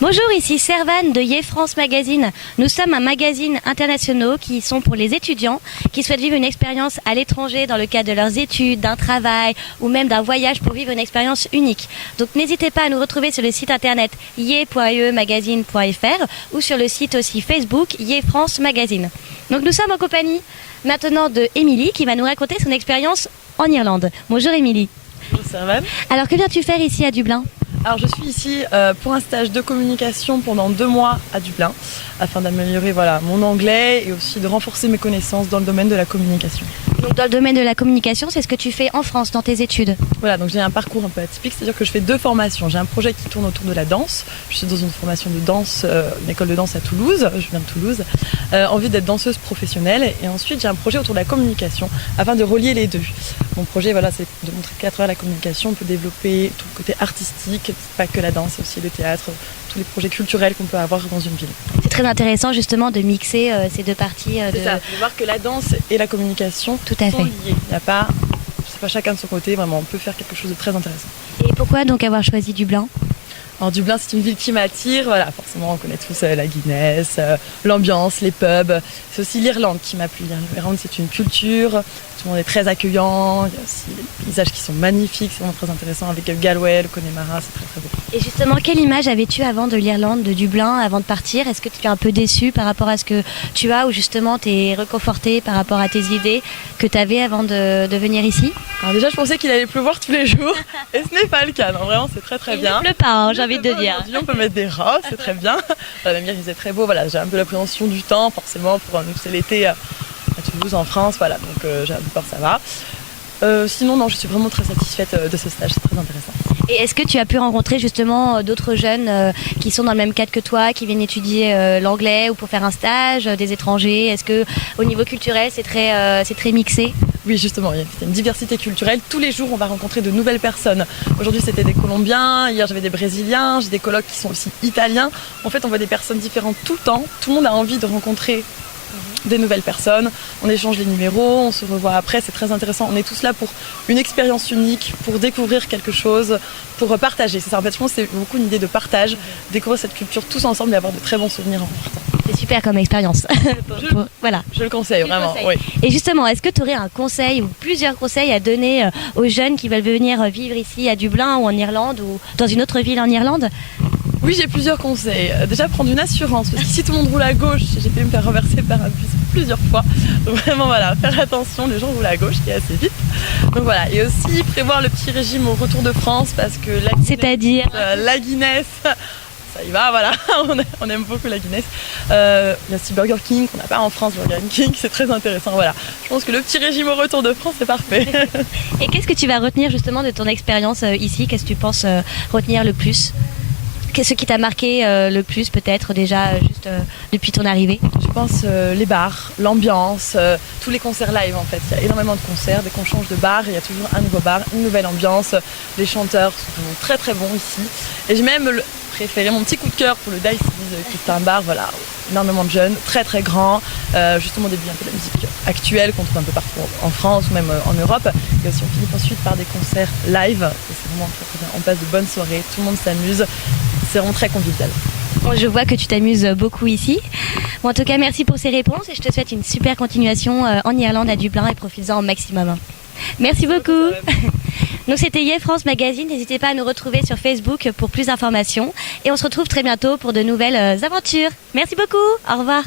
Bonjour, ici Servane de Ye France Magazine. Nous sommes un magazine international qui sont pour les étudiants qui souhaitent vivre une expérience à l'étranger dans le cadre de leurs études, d'un travail ou même d'un voyage pour vivre une expérience unique. Donc n'hésitez pas à nous retrouver sur le site internet ye.magazine.fr ou sur le site aussi Facebook Ye France Magazine. Donc nous sommes en compagnie maintenant de Émilie qui va nous raconter son expérience en Irlande. Bonjour Émilie. Bonjour Servane. Alors que viens-tu faire ici à Dublin ? Alors je suis ici pour un stage de communication pendant 2 mois à Dublin afin d'améliorer mon anglais et aussi de renforcer mes connaissances dans le domaine de la communication. Donc dans le domaine de la communication, c'est ce que tu fais en France dans tes études ? Voilà, donc j'ai un parcours un peu atypique, c'est-à-dire que je fais 2 formations. J'ai un projet qui tourne autour de la danse. Je suis dans une formation de danse, une école de danse à Toulouse, je viens de Toulouse, envie d'être danseuse professionnelle. Et ensuite j'ai un projet autour de la communication afin de relier les deux. Mon projet, c'est de montrer qu'à travers la communication, on peut développer tout le côté artistique, pas que la danse, aussi le théâtre, tous les projets culturels qu'on peut avoir dans une ville. C'est très intéressant justement de mixer ces deux parties. C'est ça, de voir que la danse et la communication Tout à sont fait. liées. Il n'y a pas, c'est pas chacun de son côté, vraiment, on peut faire quelque chose de très intéressant. Et pourquoi donc avoir choisi Dublin ? Alors Dublin, c'est une ville qui m'attire, forcément on connaît tous la Guinness, l'ambiance, les pubs. C'est aussi l'Irlande qui m'a plu. L'Irlande, c'est une culture, tout le monde est très accueillant, il y a aussi des paysages qui sont magnifiques, c'est vraiment très intéressant avec Galway, le Connemara, c'est très très beau. Et justement, quelle image avais-tu avant de l'Irlande, de Dublin, avant de partir ? Est-ce que tu es un peu déçu par rapport à ce que tu as ou justement tu es réconforté par rapport à tes idées que tu avais avant de venir ici ? Alors déjà, je pensais qu'il allait pleuvoir tous les jours et ce n'est pas le cas. Non, vraiment, c'est très très bien. Il ne pleut pas, j'ai envie de te dire. Aujourd'hui, on peut mettre des robes, c'est très bien. Même hier, il faisait très beau. J'ai un peu l'appréhension du temps, forcément, pour nous, c'est l'été à Toulouse, en France. Donc j'ai un peu peur, ça va. Sinon, non, je suis vraiment très satisfaite de ce stage, c'est très intéressant. Et est-ce que tu as pu rencontrer justement d'autres jeunes qui sont dans le même cadre que toi, qui viennent étudier l'anglais ou pour faire un stage, des étrangers ? Est-ce que au niveau culturel, c'est très mixé ? Oui, justement, il y a une diversité culturelle. Tous les jours, on va rencontrer de nouvelles personnes. Aujourd'hui, c'était des Colombiens. Hier, j'avais des Brésiliens. J'ai des colocs qui sont aussi italiens. En fait, on voit des personnes différentes tout le temps. Tout le monde a envie de rencontrer des nouvelles personnes. On échange les numéros, on se revoit après. C'est très intéressant. On est tous là pour une expérience unique, pour découvrir quelque chose, pour partager. C'est ça. En fait, je pense que c'est beaucoup une idée de partage, découvrir cette culture tous ensemble et avoir de très bons souvenirs en partant. C'est super comme expérience. Voilà. Je le conseille vraiment. Oui. Et justement, est-ce que tu aurais un conseil ou plusieurs conseils à donner aux jeunes qui veulent venir vivre ici à Dublin ou en Irlande ou dans une autre ville en Irlande ? Oui, j'ai plusieurs conseils. Déjà, prendre une assurance, parce que si tout le monde roule à gauche, j'ai pu me faire renverser par un bus plusieurs fois. Donc vraiment, faire attention, les gens roulent à gauche, qui est assez vite. Donc voilà, et aussi prévoir le petit régime au retour de France, parce que c'est-à-dire la Guinness, ça y va, on aime beaucoup la Guinness. Il y a aussi Burger King, qu'on n'a pas en France, Burger King, c'est très intéressant. Je pense que le petit régime au retour de France, c'est parfait. Et qu'est-ce que tu vas retenir justement de ton expérience ici ? Qu'est-ce que tu penses retenir le plus ? Qu'est-ce qui t'a marqué le plus peut-être déjà juste depuis ton arrivée ? Je pense les bars, l'ambiance, tous les concerts live en fait. Il y a énormément de concerts, dès qu'on change de bar, il y a toujours un nouveau bar, une nouvelle ambiance. Les chanteurs sont très très bons ici. Et j'ai même préféré mon petit coup de cœur pour le Dice, qui est un bar, énormément de jeunes, très très grand. Justement, on débute un peu de la musique actuelle qu'on trouve un peu partout en France ou même en Europe. Et aussi on finit ensuite par des concerts live. Et c'est vraiment très très bien. On passe de bonnes soirées, tout le monde s'amuse. C'est vraiment très convivial. Bon, je vois que tu t'amuses beaucoup ici. Bon, en tout cas, merci pour ces réponses et je te souhaite une super continuation en Irlande, à Dublin, et profites-en au maximum. Merci beaucoup. Donc c'était Ye France Magazine. N'hésitez pas à nous retrouver sur Facebook pour plus d'informations. Et on se retrouve très bientôt pour de nouvelles aventures. Merci beaucoup. Au revoir.